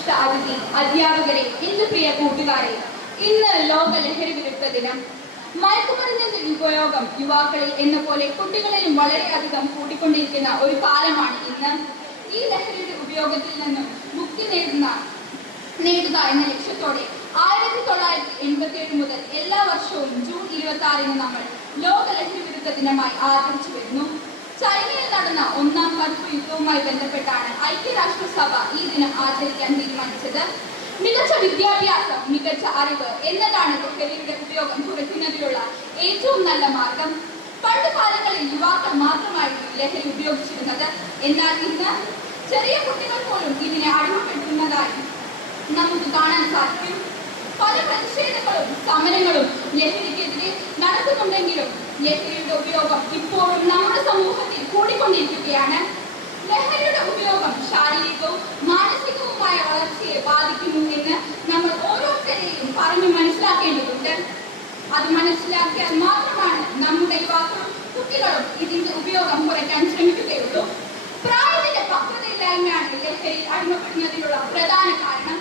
വിശിഷ്ട അതിഥി, അധ്യാപകരെ, ഇന്ന് പ്രിയ കൂട്ടുകാരെ, ഇന്ന് ലോക ലഹരി വിരുദ്ധ ദിനം. മയക്കുമരുന്നിന്റെ ഉപയോഗം യുവാക്കളിൽ എന്ന പോലെ കുട്ടികളിലും വളരെയധികം കൂട്ടിക്കൊണ്ടിരിക്കുന്ന ഒരു കാലമാണ് ഇന്ന്. ഈ ലഹരിയുടെ ഉപയോഗത്തിൽ നിന്നും മുക്തി നേടുക എന്ന ലക്ഷ്യത്തോടെ 1987 മുതൽ എല്ലാ വർഷവും ജൂൺ 26 നമ്മൾ ലോക ലഹരി വിരുദ്ധ ദിനമായി ആചരിച്ചു വരുന്നു. ചൈനയിൽ നടന്ന ഒന്നാം ഗൾഫ് യുദ്ധവുമായി ബന്ധപ്പെട്ടാണ് ഐക്യരാഷ്ട്രസഭ ഈ ദിനം ആചരിക്കാൻ തീരുമാനിച്ചത്. മികച്ച വിദ്യാഭ്യാസം, മികച്ച അറിവ് എന്നതാണ് ലഹരിയുടെ ഉപയോഗം കുറയ്ക്കുന്നതിനുള്ള ഏറ്റവും നല്ല മാർഗം. പണ്ട് കാലങ്ങളിൽ യുവാക്കൾ മാത്രമായിരുന്നു ലഹരി ഉപയോഗിച്ചിരുന്നത്. എന്നാൽ ഇന്ന് ചെറിയ കുട്ടികൾ പോലും ഇതിനെ അടിമപ്പെടുത്തുന്നതായി നമുക്ക് കാണാൻ സാധിക്കും. പല പ്രതിഷേധങ്ങളും സമരങ്ങളും ലഹരിക്കെതിരെ നടക്കുന്നുണ്ടെങ്കിലും ലഹരിയുടെ ഉപയോഗം ഇപ്പോഴും നമ്മുടെ സമൂഹത്തിൽ കൂടിക്കൊണ്ടിരിക്കുകയാണ്. ലഹരിയുടെ ഉപയോഗം ശാരീരികവും മാനസികവുമായ വളർച്ചയെ ബാധിക്കുന്നു എന്ന് നമ്മൾ ഓരോരുത്തരെയും പറഞ്ഞു മനസ്സിലാക്കേണ്ടതുണ്ട്. അത് മനസ്സിലാക്കിയാൽ മാത്രമാണ് നമ്മുടെ യുവാക്കളും കുട്ടികളും ഇതിന്റെ ഉപയോഗം കുറയ്ക്കാൻ ശ്രമിക്കുകയുള്ളൂ. പ്രായത്തിന്റെ പക്വതയില്ലായ്മയാണ് ലഹരിയിൽ അടിമപ്പെടുന്നതിനുള്ള പ്രധാന കാരണം.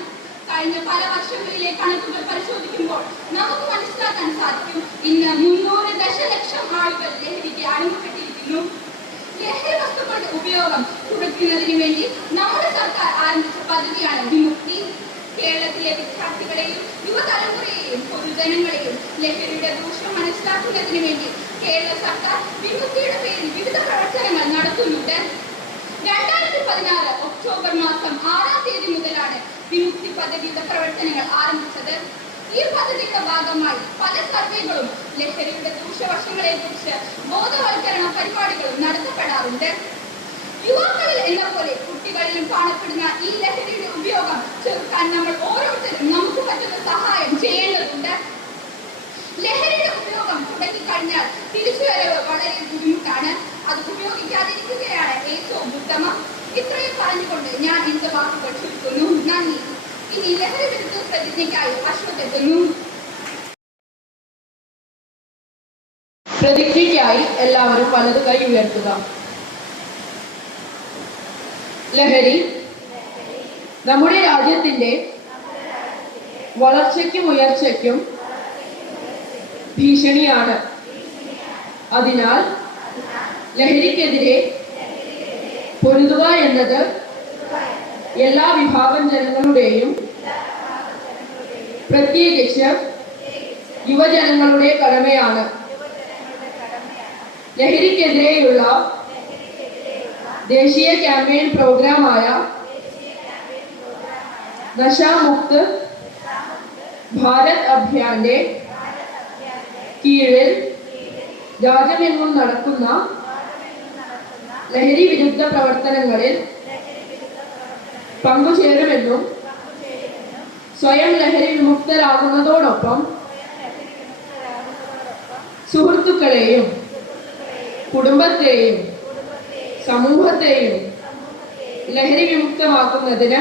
കഴിഞ്ഞ പല വർഷങ്ങളിലെ കണക്കുകൾ പരിശോധിക്കുമ്പോൾ നമുക്ക് മനസ്സിലാക്കാൻ സാധിക്കും, ഇന്ന് 300 ദശലക്ഷം ആളുകൾ ലഹരിക്ക് അടിമപ്പെട്ടിരിക്കുന്നു. ലഹരി വസ്തുക്കളുടെ ഉപയോഗം കുറയ്ക്കുന്നതിന് വേണ്ടി നമ്മുടെ സർക്കാർ ആരംഭിച്ച പദ്ധതിയാണ് വിമുക്തി. കേരളത്തിലെ വിദ്യാർത്ഥികളെയും യുവതലമുറയെയും പൊതുജനങ്ങളെയും ലഹരിയുടെ ദൂഷ്യം മനസ്സിലാക്കുന്നതിന് വേണ്ടി കേരള സർക്കാർ വിമുക്തിയുടെ പേരിൽ വിവിധ പ്രവർത്തനങ്ങൾ നടത്തുന്നുണ്ട്. 2016 ഒക്ടോബർ മാസം 6-ാം തീയതി മുതലാണ് വിമുക്തി പദ്ധതിയുടെ പ്രവർത്തനങ്ങൾ ആരംഭിച്ചത്. ഈ പദ്ധതിയുടെ ഭാഗമായി പല സർവേകളും ലഹരിയുടെ ദൂഷ്യവശങ്ങളെ കുറിച്ച് ബോധവൽക്കരണ പരിപാടികളും നടത്തപ്പെടാറുണ്ട്. യുവാക്കളിൽ എന്ന പോലെ കുട്ടികളിലും കാണപ്പെടുന്ന ഈ ലഹരിയുടെ ഉപയോഗം ചെറുക്കാൻ നമ്മൾ ഓരോരുത്തരും നമുക്ക് പറ്റുന്ന സഹായം ചെയ്യേണ്ടതുണ്ട്. ലഹരിയുടെ ഉപയോഗം തുടങ്ങിക്കഴിഞ്ഞാൽ തിരിച്ചുവരവ് വളരെ ബുദ്ധിമുട്ടാണ്. അത് ഉപയോഗിക്കാതിരിക്കുകയാണ് ഏറ്റവും ഉത്തമം. ഇത്രയും പറഞ്ഞുകൊണ്ട് ഞാൻ എന്റെ വാക്കുകൾ ചുരുക്കുന്നു. നന്ദി. ഇനി ലഹരി വിരുദ്ധ പ്രതിജ്ഞയ്ക്കായി അശ്വത്തെത്തുന്നു. പ്രതിജ്ഞയ്ക്കായി എല്ലാവരും വലതു കൈ ഉയർത്തുക. ലഹരി നമ്മുടെ രാജ്യത്തിന്റെ വളർച്ചയ്ക്കും ഉയർച്ചയ്ക്കും ഭീഷണിയാണ്. അതിനാൽ ലഹരിക്കെതിരെ പൊരുതുക എന്നത് എല്ലാ വിഭാഗം ജനങ്ങളുടെയും, പ്രത്യേകിച്ച് യുവജനങ്ങളുടെ കടമയാണ്. ലഹരിക്കെതിരെയുള്ള ദേശീയ ക്യാമ്പയിൻ പ്രോഗ്രാമായ നശാമുക്ത് ഭാരത് അഭിയാന്റെ കീഴിൽ രാജ്യമെങ്ങും നടക്കുന്ന ലഹരി വിരുദ്ധ പ്രവർത്തനങ്ങളിൽ പങ്കുചേരുമെന്നും സ്വയം ലഹരി വിമുക്തരാകുന്നതോടൊപ്പം സുഹൃത്തുക്കളെയും കുടുംബത്തെയും സമൂഹത്തെയും ലഹരി വിമുക്തമാക്കുന്നതിന്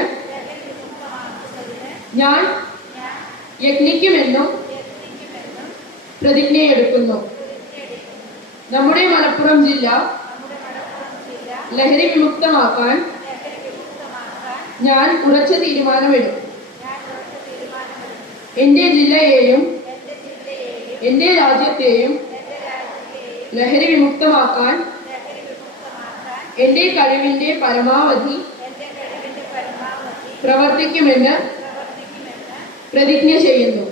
ഞാൻ യത്നിക്കുമെന്നും പ്രതിജ്ഞയെടുക്കുന്നു. നമ്മുടെ മലപ്പുറം ജില്ല ലഹരി വിമുക്തമാക്കാൻ ഞാൻ ഉറച്ച തീരുമാനമെടുക്കും. എൻ്റെ ജില്ലയെയും എൻ്റെ രാജ്യത്തെയും ലഹരി വിമുക്തമാക്കാൻ എൻ്റെ കഴിവിൻ്റെ പരമാവധി പ്രവർത്തിക്കുമെന്ന് പ്രതിജ്ഞ ചെയ്യുന്നു.